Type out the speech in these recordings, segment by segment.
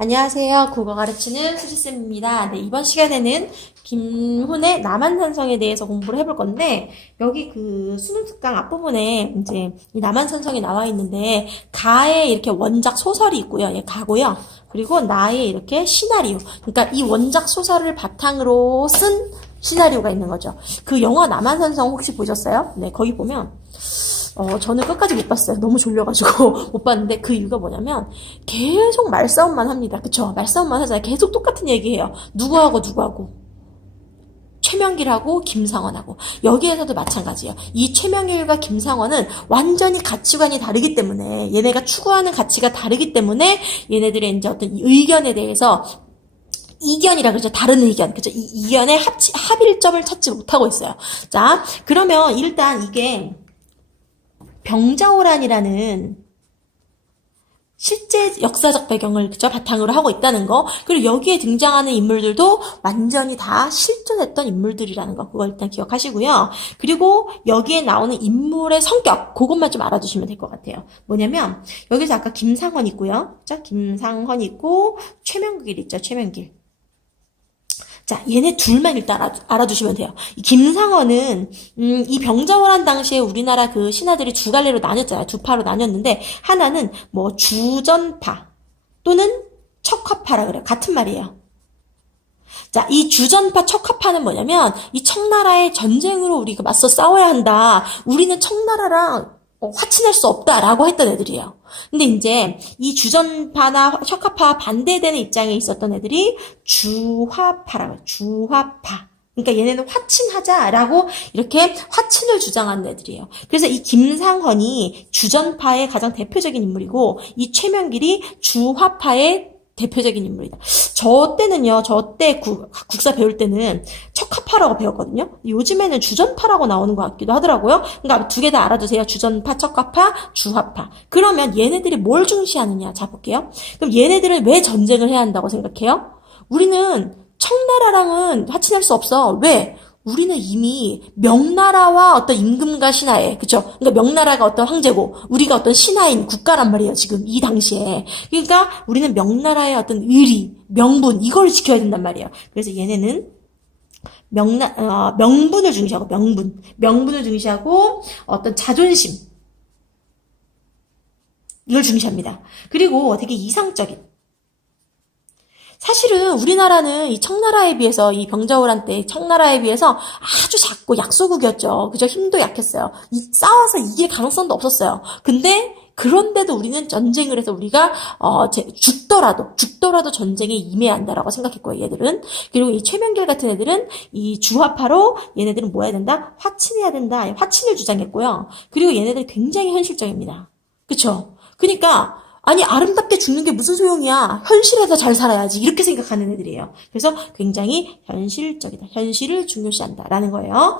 안녕하세요. 국어 가르치는 수지쌤입니다. 네, 이번 시간에는 김훈의 남한산성에 대해서 공부를 해볼 건데, 여기 그 수능 특강 앞부분에 이제 이 남한산성이 나와 있는데, 가에 이렇게 원작 소설이 있고요. 예, 가고요. 그리고 나의 이렇게 시나리오. 그러니까 이 원작 소설을 바탕으로 쓴 시나리오가 있는 거죠. 그 영화 남한산성 혹시 보셨어요? 네, 거기 보면, 저는 끝까지 못 봤어요. 너무 졸려가지고 못 봤는데 그 이유가 뭐냐면 계속 말싸움만 합니다. 그쵸? 말싸움만 하잖아요. 계속 똑같은 얘기해요. 누구하고. 최명길하고 김상원하고. 여기에서도 마찬가지예요. 이 최명길과 김상원은 완전히 가치관이 다르기 때문에 얘네가 추구하는 가치가 다르기 때문에 얘네들의 이제 어떤 의견에 대해서 이견이라 그러죠. 다른 의견. 그죠? 이 이견의 합일점을 찾지 못하고 있어요. 자, 그러면 일단 이게 병자호란이라는 실제 역사적 배경을 그죠? 바탕으로 하고 있다는 거. 그리고 여기에 등장하는 인물들도 완전히 다 실존했던 인물들이라는 거. 그거 일단 기억하시고요. 그리고 여기에 나오는 인물의 성격, 그것만 좀 알아두시면 될 것 같아요. 뭐냐면 여기서 아까 김상헌 있고요. 그죠? 김상헌 있고 최명길 있죠. 최명길. 자, 얘네 둘만 일단 알아두시면 돼요. 이 김상헌은 이 병자호란 당시에 우리나라 그 신하들이 두 갈래로 나뉘었잖아요. 두 파로 나뉘었는데 하나는 뭐 주전파 또는 척화파라 그래요. 같은 말이에요. 자, 이 주전파 척화파는 뭐냐면 이 청나라의 전쟁으로 우리가 맞서 싸워야 한다. 우리는 청나라랑 화친할 수 없다라고 했던 애들이에요. 근데 이제 이 주전파나 척화파 반대되는 입장에 있었던 애들이 주화파라고 해요. 주화파. 그러니까 얘네는 화친하자라고 이렇게 화친을 주장하는 애들이에요. 그래서 이 김상헌이 주전파의 가장 대표적인 인물이고 이 최명길이 주화파의 대표적인 인물이다. 저 때 국사 배울 때는 척화파라고 배웠거든요. 요즘에는 주전파라고 나오는 것 같기도 하더라고요. 그러니까 두 개 다 알아두세요. 주전파, 척화파, 주화파. 그러면 얘네들이 뭘 중시하느냐? 자, 볼게요. 그럼 얘네들은 왜 전쟁을 해야 한다고 생각해요? 우리는 청나라랑은 화친할 수 없어. 왜? 우리는 이미 명나라와 어떤 임금과 신하에, 그쵸? 그러니까 명나라가 어떤 황제고, 우리가 어떤 신하인 국가란 말이에요, 지금, 이 당시에. 그러니까 우리는 명나라의 어떤 의리, 명분, 이걸 지켜야 된단 말이에요. 그래서 얘네는 명분을 중시하고, 명분을 중시하고, 어떤 자존심, 이걸 중시합니다. 그리고 되게 이상적인, 사실은 우리나라는 이 청나라에 비해서 이 병자호란 때 청나라에 비해서 아주 작고 약소국이었죠. 그죠? 힘도 약했어요. 싸워서 이길 가능성도 없었어요. 근데 그런데도 우리는 전쟁을 해서 우리가 죽더라도 전쟁에 임해야 한다라고 생각했고요. 얘들은. 그리고 이 최명길 같은 애들은 이 주화파로 얘네들은 뭐 해야 된다? 화친해야 된다. 화친을 주장했고요. 그리고 얘네들 굉장히 현실적입니다. 그쵸? 그러니까 아니 아름답게 죽는 게 무슨 소용이야. 현실에서 잘 살아야지. 이렇게 생각하는 애들이에요. 그래서 굉장히 현실적이다. 현실을 중요시한다라는 거예요.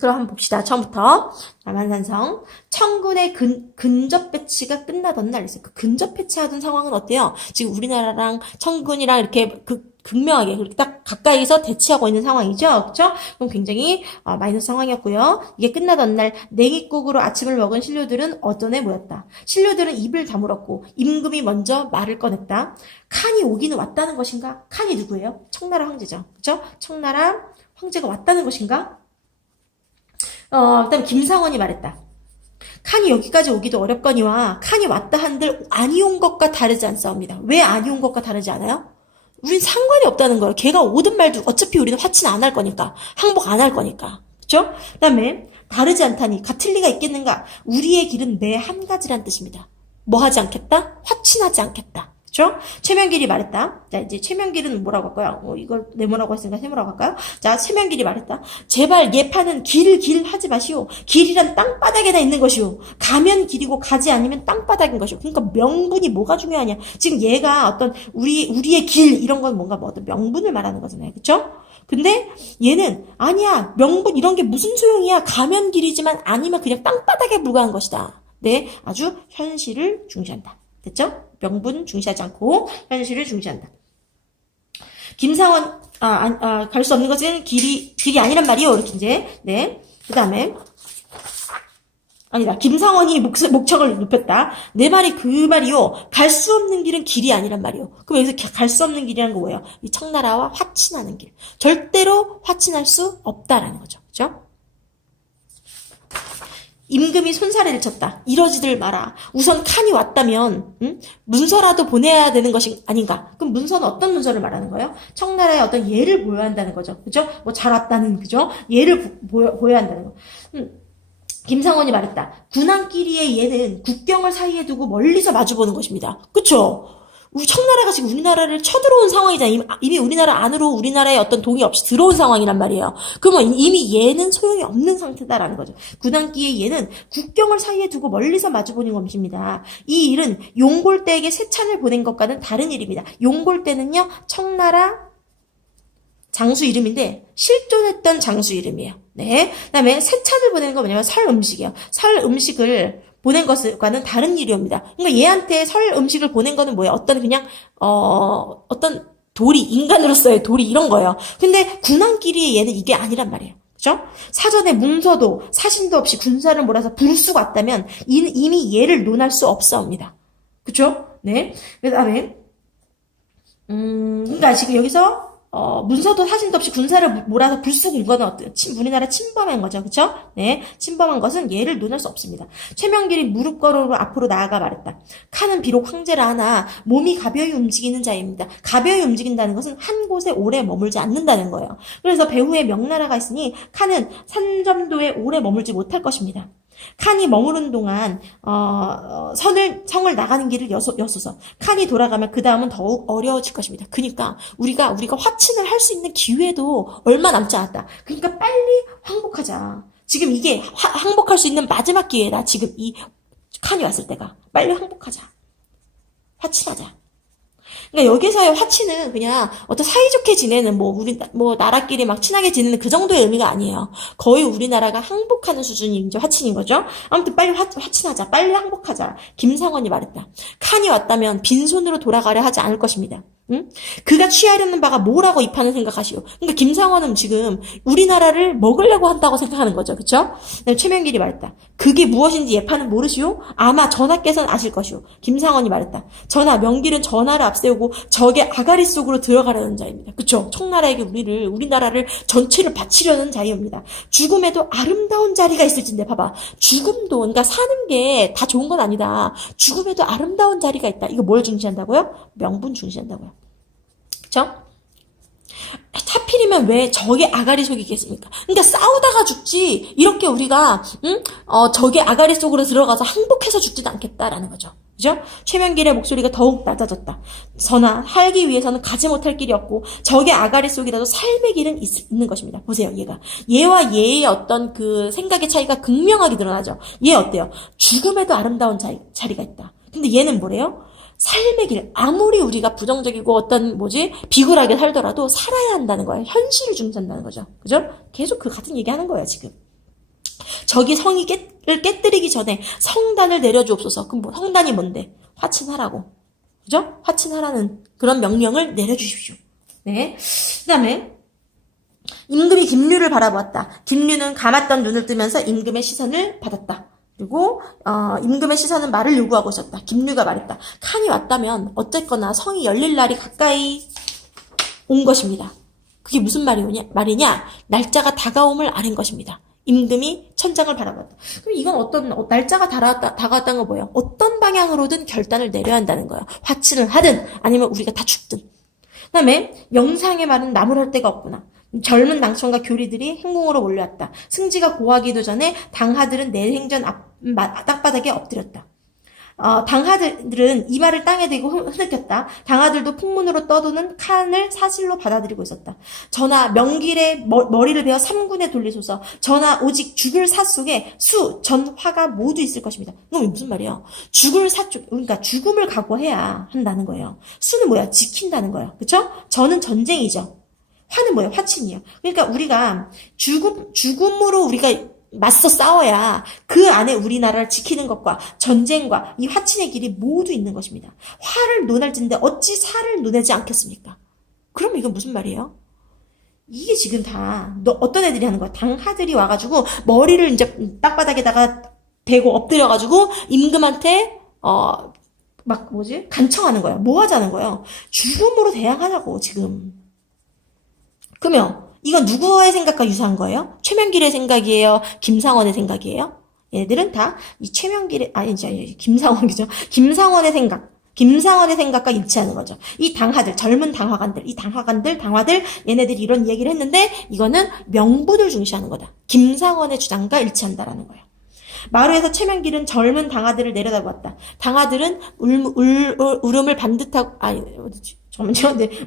그럼 한번 봅시다. 처음부터 남한산성 청군의 근접 배치가 끝나던 날 있어요. 그 근접 배치하던 상황은 어때요? 지금 우리나라랑 청군이랑 이렇게 극명하게 그렇게 딱 가까이서 대치하고 있는 상황이죠. 그렇죠? 그럼 굉장히 마이너스 상황이었고요. 이게 끝나던 날 냉이국으로 아침을 먹은 신료들은 어전에 모였다. 신료들은 입을 다물었고 임금이 먼저 말을 꺼냈다. 칸이 오기는 왔다는 것인가? 칸이 누구예요? 청나라 황제죠. 그렇죠? 청나라 황제가 왔다는 것인가? 그다음 김상원이 말했다. 칸이 여기까지 오기도 어렵거니와 칸이 왔다 한들 아니 온 것과 다르지 않사옵니다. 왜 아니 온 것과 다르지 않아요? 우린 상관이 없다는 거예요. 걔가 오든 말든 어차피 우리는 화친 안 할 거니까. 항복 안 할 거니까. 그쵸? 그 다음에 다르지 않다니 같을 리가 있겠는가? 우리의 길은 매 한 가지란 뜻입니다. 뭐 하지 않겠다? 화친하지 않겠다. 그쵸? 최명길이 말했다. 자, 이제 최명길은 뭐라고 할까요? 이걸 네모라고 했으니까 세모라고 할까요? 자, 최명길이 말했다. 제발 예판은 길 하지 마시오. 길이란 땅바닥에다 있는 것이오. 가면 길이고 가지 않으면 땅바닥인 것이오. 그러니까 명분이 뭐가 중요하냐. 지금 얘가 어떤 우리의 길 이런 건 뭔가 뭐 어떤 명분을 말하는 거잖아요. 그쵸? 근데 얘는 아니야. 명분 이런 게 무슨 소용이야. 가면 길이지만 아니면 그냥 땅바닥에 불과한 것이다. 네, 아주 현실을 중시한다. 됐죠? 명분 중시하지 않고 현실을 중시한다. 김상원 갈 수 없는 것은 길이 아니란 말이요. 이렇게 이제 네. 그다음에 아니다. 김상원이 목청을 높였다. 내 말이 그 말이요. 갈 수 없는 길은 길이 아니란 말이요. 그럼 여기서 갈 수 없는 길이라는 거 뭐예요? 이 청나라와 화친하는 길. 절대로 화친할 수 없다라는 거죠. 그죠? 임금이 손사래를 쳤다. 이러지들 마라. 우선 칸이 왔다면 문서라도 보내야 되는 것이 아닌가? 그럼 문서는 어떤 문서를 말하는 거예요? 청나라의 어떤 예를 보여야 한다는 거죠. 그죠? 뭐 잘 왔다는 그죠? 예를 보여야 한다는 거. 김상원이 말했다. 군왕끼리의 예는 국경을 사이에 두고 멀리서 마주보는 것입니다. 그쵸? 우리 청나라가 지금 우리나라를 쳐들어온 상황이잖아요. 이미 우리나라 안으로 우리나라에 어떤 동의 없이 들어온 상황이란 말이에요. 그러면 이미 얘는 소용이 없는 상태다라는 거죠. 군왕기의 얘는 국경을 사이에 두고 멀리서 마주보는 것입니다. 이 일은 용골대에게 세찬을 보낸 것과는 다른 일입니다. 용골대는요, 청나라 장수 이름인데 실존했던 장수 이름이에요. 네. 그다음에 세찬을 보내는 건 뭐냐면 설 음식이에요. 설 음식을 보낸 것과는 다른 일이옵니다. 그러니까 얘한테 설 음식을 보낸 거는 뭐예요? 어떤 그냥 어떤 도리, 인간으로서의 도리 이런 거예요. 근데 군왕끼리의 얘는 이게 아니란 말이에요. 그죠? 사전에 문서도 사신도 없이 군사를 몰아서 불수가 왔다면 이미 얘를 논할 수 없사옵니다. 그죠? 네. 그다음에 그러니까 지금 여기서 문서도 사진도 없이 군사를 몰아서 불쑥 온 거는 우리나라 침범한 거죠. 그쵸? 네. 침범한 것은 예를 논할 수 없습니다. 최명길이 무릎걸음으로 앞으로 나아가 말했다. 칸은 비록 황제라 하나 몸이 가벼이 움직이는 자입니다. 가벼이 움직인다는 것은 한 곳에 오래 머물지 않는다는 거예요. 그래서 배후에 명나라가 있으니 칸은 산점도에 오래 머물지 못할 것입니다. 칸이 머무른 동안 성을 나가는 길을 여소서 칸이 돌아가면 그 다음은 더욱 어려워질 것입니다. 그러니까 우리가 화친을 할 수 있는 기회도 얼마 남지 않았다. 그러니까 빨리 항복하자. 지금 이게 항복할 수 있는 마지막 기회다. 지금 이 칸이 왔을 때가 빨리 항복하자. 화친하자. 그러니까 여기서의 화친은 그냥 어떤 사이좋게 지내는 나라끼리 막 친하게 지내는 그 정도의 의미가 아니에요. 거의 우리나라가 항복하는 수준이 이제 화친인 거죠. 아무튼 빨리 화친하자. 빨리 항복하자. 김상원이 말했다. 칸이 왔다면 빈손으로 돌아가려 하지 않을 것입니다. 응? 그가 취하려는 바가 뭐라고 이 판을 생각하시오. 그러니까 김상원은 지금 우리나라를 먹으려고 한다고 생각하는 거죠. 그쵸? 최명길이 말했다. 그게 무엇인지 예판은 모르시오? 아마 전하께서는 아실 것이오. 김상원이 말했다. 전하, 명길은 전하를 앞세우고 적의 아가리 속으로 들어가려는 자입니다. 그쵸? 청나라에게 우리나라를 전체를 바치려는 자입니다. 죽음에도 아름다운 자리가 있을진데 봐봐. 죽음도 그러니까 사는 게 다 좋은 건 아니다. 죽음에도 아름다운 자리가 있다. 이거 뭘 중시한다고요? 명분 중시한다고요. 그쵸? 하필이면 왜 적의 아가리 속이겠습니까? 그러니까 싸우다가 죽지 이렇게 우리가 적의 아가리 속으로 들어가서 항복해서 죽지도 않겠다라는 거죠. 그죠? 최명길의 목소리가 더욱 낮아졌다. 전하, 살기 위해서는 가지 못할 길이 없고 적의 아가리 속이라도 삶의 길은 있는 것입니다. 보세요, 얘와 얘의 어떤 그 생각의 차이가 극명하게 드러나죠. 얘 어때요? 죽음에도 아름다운 자리가 있다. 근데 얘는 뭐래요? 삶의 길, 아무리 우리가 부정적이고 비굴하게 살더라도 살아야 한다는 거예요. 현실을 중시한다는 거죠. 그죠? 계속 그 같은 얘기 하는 거예요, 지금. 적이 성을 깨뜨리기 전에 성단을 내려주옵소서. 그럼 성단이 뭔데? 화친하라고. 그죠? 화친하라는 그런 명령을 내려주십시오. 네. 그 다음에, 임금이 김류를 바라보았다. 김류는 감았던 눈을 뜨면서 임금의 시선을 받았다. 그리고 임금의 시선은 말을 요구하고 있었다. 김류가 말했다. 칸이 왔다면 어쨌거나 성이 열릴 날이 가까이 온 것입니다. 그게 무슨 말이냐? 날짜가 다가옴을 아는 것입니다. 임금이 천장을 바라봤다. 그럼 이건 어떤 날짜가 다가왔다는 건 뭐예요? 어떤 방향으로든 결단을 내려야 한다는 거예요. 화친을 하든 아니면 우리가 다 죽든. 그다음에 영상의 말은 나무랄 데가 없구나. 젊은 낭천과 교리들이 행궁으로 몰려왔다. 승지가 고하기도 전에 당하들은 내행전 땅바닥에 엎드렸다. 당하들은 이마를 땅에 대고 흐느꼈다. 당하들도 풍문으로 떠도는 칸을 사실로 받아들이고 있었다. 전하, 명길의 머리를 베어 3군에 돌리소서. 전하, 오직 죽을 사 속에 전화가 모두 있을 것입니다. 이건 무슨 말이에요? 그러니까 죽음을 각오해야 한다는 거예요. 수는 뭐야? 지킨다는 거예요. 그쵸? 전은 전쟁이죠. 화는 뭐예요? 화친이요. 그러니까 우리가 죽음으로 우리가 맞서 싸워야 그 안에 우리나라를 지키는 것과 전쟁과 이 화친의 길이 모두 있는 것입니다. 화를 논할진데 어찌 살을 논하지 않겠습니까? 그럼 이건 무슨 말이에요? 이게 지금 다 어떤 애들이 하는 거야? 당하들이 와가지고 머리를 이제 땅바닥에다가 대고 엎드려가지고 임금한테 간청하는 거예요. 뭐 하자는 거예요? 죽음으로 대항하자고, 지금. 그러면 이건 누구의 생각과 유사한 거예요? 최명길의 생각이에요? 김상원의 생각이에요? 얘네들은 다 이 최명길의, 김상원이죠. 김상원의 생각과 일치하는 거죠. 이 당하들, 젊은 당화관들, 당화들, 얘네들이 이런 얘기를 했는데, 이거는 명분을 중시하는 거다. 김상원의 주장과 일치한다라는 거예요. 마루에서 최명길은 젊은 당화들을 내려다보았다. 당화들은 울음을 반듯하고,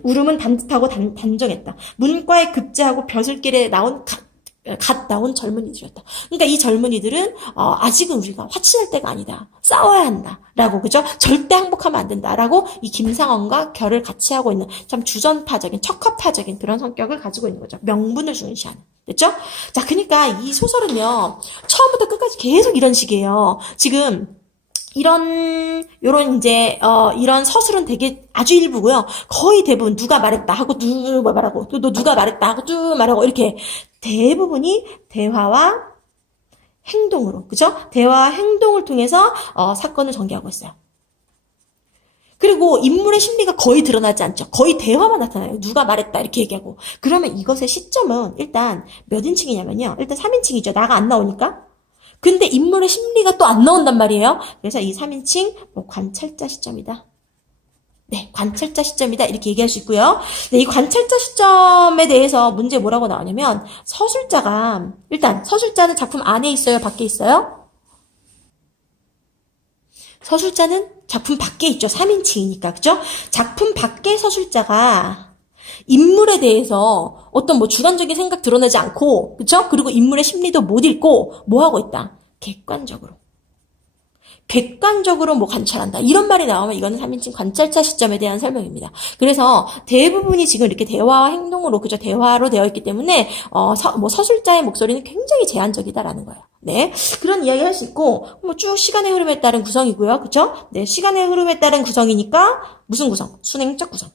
울음은 반듯하고 단정했다. 문과에 급제하고 벼슬길에 갓 나온 젊은이들이었다. 그러니까 이 젊은이들은 아직은 우리가 화친할 때가 아니다. 싸워야 한다라고, 그죠? 절대 항복하면 안 된다라고 이 김상원과 결을 같이 하고 있는 참 주전파적인 척화파적인 그런 성격을 가지고 있는 거죠. 명분을 중시하는. 됐죠? 자, 그러니까 이 소설은요, 처음부터 끝까지 계속 이런 식이에요. 지금 이런 서술은 되게 아주 일부고요. 거의 대부분 누가 말했다 하고 누가 말하고 또 누가 말했다 하고 또 말하고 이렇게 대부분이 대화와 행동으로, 그죠? 대화와 행동을 통해서 사건을 전개하고 있어요. 그리고 인물의 심리가 거의 드러나지 않죠. 거의 대화만 나타나요. 누가 말했다 이렇게 얘기하고. 그러면 이것의 시점은 일단 몇 인칭이냐면요. 일단 3인칭이죠. 나가 안 나오니까. 근데 인물의 심리가 또 안 나온단 말이에요. 그래서 이 3인칭 관찰자 시점이다. 네, 관찰자 시점이다 이렇게 얘기할 수 있고요. 네, 이 관찰자 시점에 대해서 문제 뭐라고 나오냐면 일단 서술자는 작품 안에 있어요? 밖에 있어요? 서술자는 작품 밖에 있죠. 3인칭이니까. 그죠? 작품 밖의 서술자가 인물에 대해서 어떤 주관적인 생각 드러내지 않고, 그쵸? 그리고 인물의 심리도 못 읽고, 뭐 하고 있다? 객관적으로 관찰한다. 이런 말이 나오면 이거는 3인칭 관찰자 시점에 대한 설명입니다. 그래서 대부분이 지금 이렇게 대화와 행동으로, 그죠? 대화로 되어 있기 때문에, 서술자의 목소리는 굉장히 제한적이다라는 거예요. 네. 그런 이야기 할 수 있고, 쭉 시간의 흐름에 따른 구성이고요. 그쵸? 네. 시간의 흐름에 따른 구성이니까, 무슨 구성? 순행적 구성.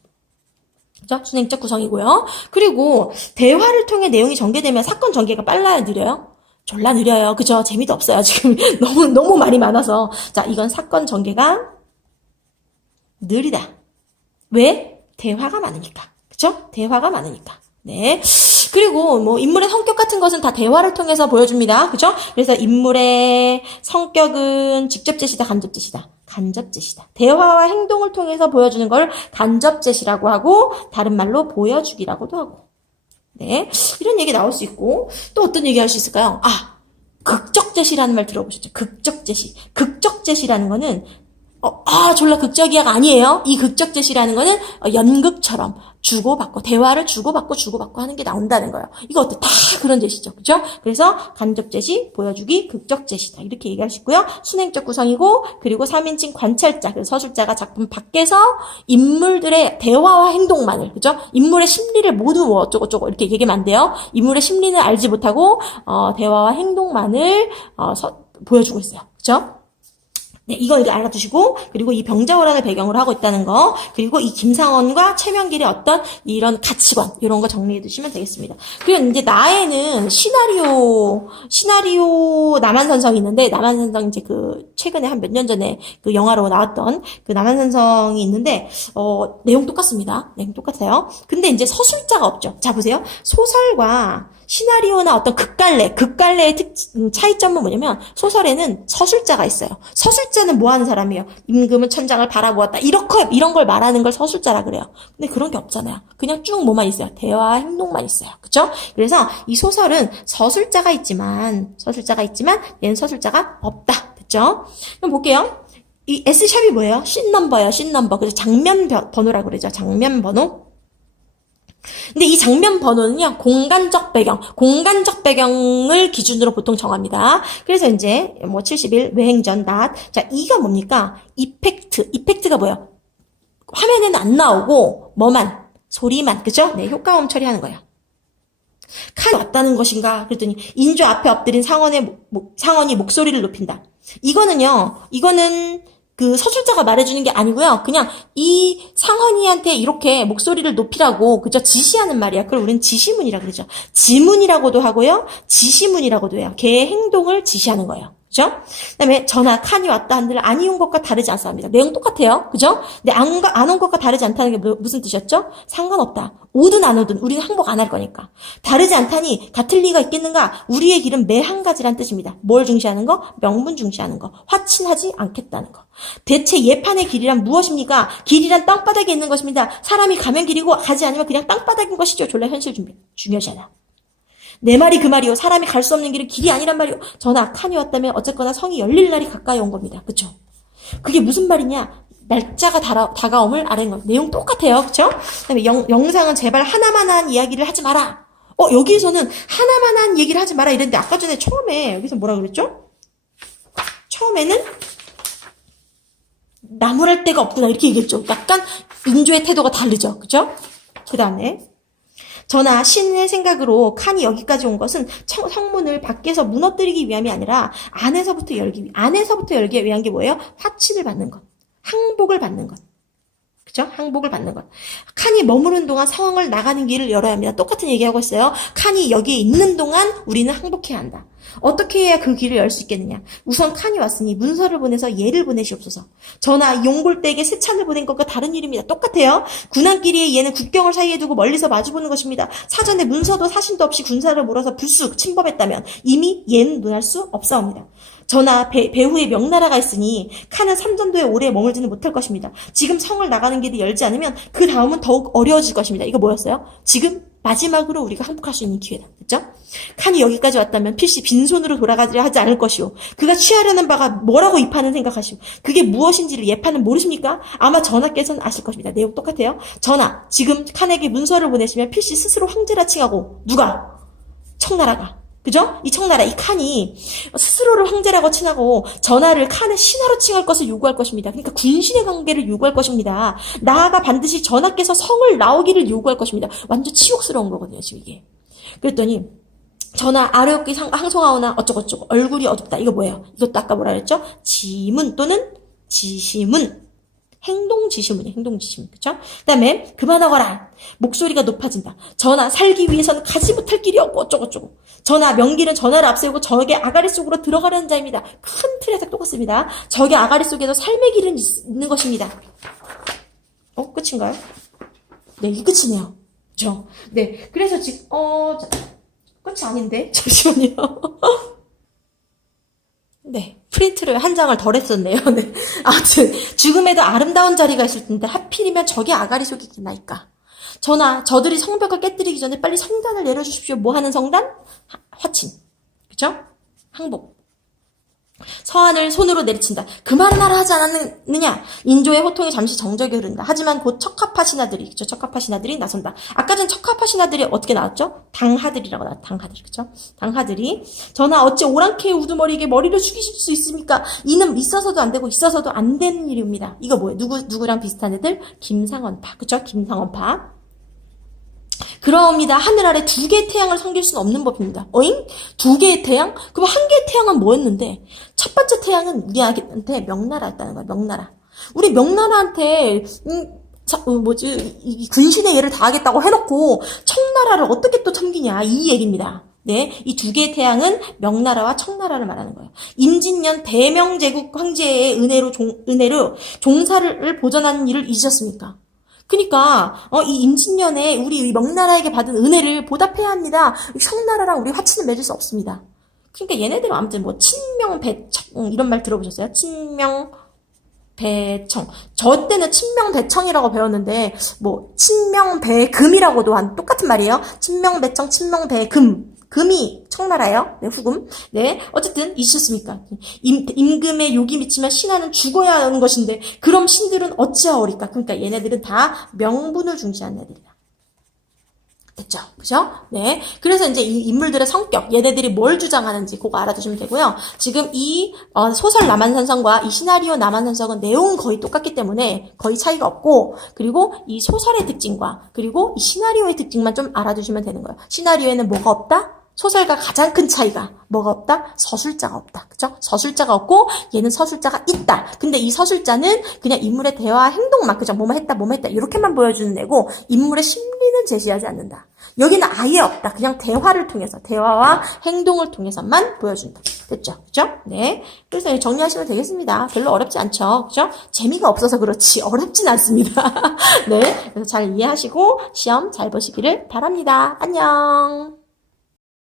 그죠? 순행적 구성이고요. 그리고 대화를 통해 내용이 전개되면 사건 전개가 빨라요, 느려요? 졸라 느려요. 그죠? 재미도 없어요. 지금 너무 말이 많아서. 자, 이건 사건 전개가 느리다. 왜? 대화가 많으니까. 그죠? 대화가 많으니까. 네. 그리고 인물의 성격 같은 것은 다 대화를 통해서 보여줍니다. 그죠? 그래서 인물의 성격은 직접 제시다, 간접 제시다. 간접 제시다. 대화와 행동을 통해서 보여주는 걸 간접 제시라고 하고, 다른 말로 보여주기라고도 하고. 네. 이런 얘기 나올 수 있고, 또 어떤 얘기 할 수 있을까요? 극적 제시라는 말 들어보셨죠? 극적 제시. 극적 제시라는 거는, 졸라 극적이야가 아니에요. 이 극적 제시라는 거는 연극처럼 주고받고, 대화를 주고받고 하는 게 나온다는 거예요. 이것도 다 그런 제시죠. 그죠? 그래서 간접 제시, 보여주기, 극적 제시다. 이렇게 얘기할 수 있고요. 순행적 구성이고, 그리고 3인칭 관찰자, 그래서 서술자가 작품 밖에서 인물들의 대화와 행동만을, 그죠? 인물의 심리를 모두 어쩌고저쩌고 이렇게 얘기하면 안 돼요. 인물의 심리는 알지 못하고, 대화와 행동만을, 보여주고 있어요. 그죠? 네, 이거 알아두시고, 그리고 이 병자호란을 배경으로 하고 있다는 거, 그리고 이 김상원과 최명길의 어떤 이런 가치관, 이런 거 정리해 두시면 되겠습니다. 그리고 이제 나에는 시나리오 남한산성이 있는데, 남한산성 이제 최근에 한 몇 년 전에 영화로 나왔던 남한산성이 있는데, 내용 똑같습니다. 내용 똑같아요. 근데 이제 서술자가 없죠. 자, 보세요. 소설과 시나리오나 어떤 극갈래의 차이점은 뭐냐면, 소설에는 서술자가 있어요. 서술자는 뭐 하는 사람이에요? 임금은 천장을 바라보았다. 이런 걸 말하는 걸 서술자라 그래요. 근데 그런 게 없잖아요. 그냥 쭉 뭐만 있어요? 대화와 행동만 있어요. 그쵸? 그래서 이 소설은 서술자가 있지만 얘는 서술자가 없다. 됐죠? 그럼 볼게요. 이 S샵이 뭐예요? 씬넘버예요. 씬넘버. 그래서 장면 번호라고 그러죠. 장면 번호. 근데 이 장면 번호는요, 공간적 배경을 기준으로 보통 정합니다. 그래서 이제, 71, 외행전, 낮. 자, 이가 뭡니까? 이펙트가 뭐예요? 화면에는 안 나오고, 소리만, 그죠? 네, 효과음 처리하는 거예요. 칼이 왔다는 것인가? 그랬더니, 인조 앞에 엎드린 상원이 목소리를 높인다. 이거는, 서술자가 말해주는 게 아니고요. 그냥 이 상헌이한테 이렇게 목소리를 높이라고, 그죠? 지시하는 말이야. 그걸 우리는 지시문이라고 그러죠. 지문이라고도 하고요. 지시문이라고도 해요. 걔의 행동을 지시하는 거예요. 그죠? 그 다음에 전화, 칸이 왔다 한들 아니 온 것과 다르지 않습니다. 내용 똑같아요. 그죠? 근데 안 온 것과 다르지 않다는 게 무슨 뜻이었죠? 상관없다. 오든 안 오든 우리는 항복 안 할 거니까. 다르지 않다니 같을 리가 있겠는가? 우리의 길은 매 한 가지란 뜻입니다. 뭘 중시하는 거? 명분 중시하는 거. 화친하지 않겠다는 거. 대체 예판의 길이란 무엇입니까? 길이란 땅바닥에 있는 것입니다. 사람이 가면 길이고 가지 않으면 그냥 땅바닥인 것이죠. 졸라 현실 중요하잖아. 내 말이 그 말이요. 사람이 갈 수 없는 길은 길이 아니란 말이요. 전하, 칸이 왔다면 어쨌거나 성이 열릴 날이 가까이 온 겁니다. 그쵸? 그게 무슨 말이냐? 날짜가 다가옴을 아는 거. 내용 똑같아요. 그쵸? 그 다음에 영상은 제발 하나만한 이야기를 하지 마라. 여기에서는 하나만한 얘기를 하지 마라 이랬는데 아까 전에 처음에 여기서 뭐라 그랬죠? 처음에는 나무랄 데가 없구나 이렇게 얘기했죠. 약간 인조의 태도가 다르죠. 그죠? 그 다음에 전하, 신의 생각으로 칸이 여기까지 온 것은 성문을 밖에서 무너뜨리기 위함이 아니라 안에서부터 열기에 위한 게 뭐예요? 화친을 받는 것. 항복을 받는 것. 그죠? 항복을 받는 것. 칸이 머무른 동안 상황을 나가는 길을 열어야 합니다. 똑같은 얘기하고 있어요. 칸이 여기에 있는 동안 우리는 항복해야 한다. 어떻게 해야 그 길을 열 수 있겠느냐? 우선 칸이 왔으니 문서를 보내서 얘를 보내시옵소서. 전하, 용골대에게 세찬을 보낸 것과 다른 일입니다. 똑같아요. 군함끼리의 얘는 국경을 사이에 두고 멀리서 마주보는 것입니다. 사전에 문서도 사신도 없이 군사를 몰아서 불쑥 침범했다면 이미 얘는 논할 수 없사옵니다. 전하, 배후에 명나라가 있으니 칸은 삼전도에 오래 머물지는 못할 것입니다. 지금 성을 나가는 길을 열지 않으면 그 다음은 더욱 어려워질 것입니다. 이거 뭐였어요? 지금 마지막으로 우리가 항복할 수 있는 기회다. 그렇죠? 칸이 여기까지 왔다면 필시 빈손으로 돌아가려 하지 않을 것이오. 그가 취하려는 바가 뭐라고 이 판은 생각하시오. 그게 무엇인지를 예판은 모르십니까? 아마 전하께서는 아실 것입니다. 내용 똑같아요. 전하, 지금 칸에게 문서를 보내시면 필시 스스로 황제라 칭하고 누가? 청나라가. 그죠? 이 청나라, 이 칸이 스스로를 황제라고 칭하고 전하를 칸의 신하로 칭할 것을 요구할 것입니다. 그러니까 군신의 관계를 요구할 것입니다. 나아가 반드시 전하께서 성을 나오기를 요구할 것입니다. 완전 치욕스러운 거거든요, 지금 이게. 그랬더니 전하 아래옵기 항송하오나 어쩌고저쩌고 얼굴이 어둡다. 이거 뭐예요? 이것도 아까 뭐라 그랬죠? 지문 또는 지시문. 행동지시문이에요. 행동지시문. 그쵸? 그 다음에 그만하거라. 목소리가 높아진다. 전하 살기 위해서는 가지 못할 길이 없고 어쩌고저쩌고. 전하 명길은 전하를 앞세우고 적의 아가리 속으로 들어가려는 자입니다. 큰 틀에서 똑같습니다. 적의 아가리 속에도 삶의 길은 있는 것입니다. 끝인가요? 네, 이게 끝이네요. 그쵸? 네, 그래서 지금 끝이 아닌데 잠시만요. 네, 프린트를 한 장을 덜 했었네요. 네. 아무튼 죽음에도 아름다운 자리가 있을 텐데 하필이면 적의 아가리 속이 있나이까. 전하, 저들이 성벽을 깨뜨리기 전에 빨리 성단을 내려주십시오. 뭐 하는 성단? 화친. 그쵸? 항복. 서한을 손으로 내리친다. 그 말은 하라 하지 않았느냐? 인조의 호통이 잠시 정적이 흐른다. 하지만 곧 척합하 신하들이, 그쵸? 척합하 신하들이 나선다. 아까 전 척합하 신하들이 어떻게 나왔죠? 당하들이라고 나왔죠. 당하들, 그쵸? 당하들이. 전하, 어찌 오랑캐의 우두머리에게 머리를 숙이실 수 있습니까? 이는 있어서도 안 되고 있어서도 안 되는 일입니다. 이거 뭐예요? 누구랑 비슷한 애들? 김상원파, 그쵸? 김상원파. 그러옵니다. 하늘 아래 두 개의 태양을 섬길 수는 없는 법입니다. 두 개의 태양? 그럼 한 개의 태양은 뭐였는데? 첫 번째 태양은 우리한테 명나라였다는 거야. 명나라. 우리 명나라한테 이 근신의 예를 다하겠다고 해놓고 청나라를 어떻게 또 섬기냐 이 얘기입니다. 네, 이 두 개의 태양은 명나라와 청나라를 말하는 거예요. 임진년 대명제국 황제의 은혜로 종사를 보전하는 일을 잊으셨습니까? 그러니까 이 임진년에 우리 명나라에게 받은 은혜를 보답해야 합니다. 청나라랑 우리 화친을 맺을 수 없습니다. 그러니까 얘네들은 아무튼 친명배청 이런 말 들어보셨어요? 친명배청. 저 때는 친명대청이라고 배웠는데 친명배금이라고도 한 똑같은 말이에요. 친명배청, 친명배금. 금이 청나라예요. 네, 후금. 네, 어쨌든 있었습니까? 임금의 욕이 미치면 신하는 죽어야 하는 것인데 그럼 신들은 어찌하오리까? 그러니까 얘네들은 다 명분을 중시하는 애들이다. 됐죠? 그죠? 네. 그래서 이제 이 인물들의 성격, 얘네들이 뭘 주장하는지 그거 알아두시면 되고요. 지금 이 소설 남한산성과 이 시나리오 남한산성은 내용은 거의 똑같기 때문에 거의 차이가 없고, 그리고 이 소설의 특징과 그리고 이 시나리오의 특징만 좀 알아두시면 되는 거예요. 시나리오에는 뭐가 없다? 소설과 가장 큰 차이가 뭐가 없다? 서술자가 없다. 그죠? 서술자가 없고 얘는 서술자가 있다. 근데 이 서술자는 그냥 인물의 대화 행동만, 그죠? 뭐뭐 했다 이렇게만 보여주는 애고 인물의 심리는 제시하지 않는다. 여기는 아예 없다. 그냥 대화를 통해서, 대화와 행동을 통해서만 보여준다. 됐죠? 그죠? 네. 그래서 정리하시면 되겠습니다. 별로 어렵지 않죠? 그죠? 재미가 없어서 그렇지 어렵진 않습니다. 네. 그래서 잘 이해하시고 시험 잘 보시기를 바랍니다. 안녕.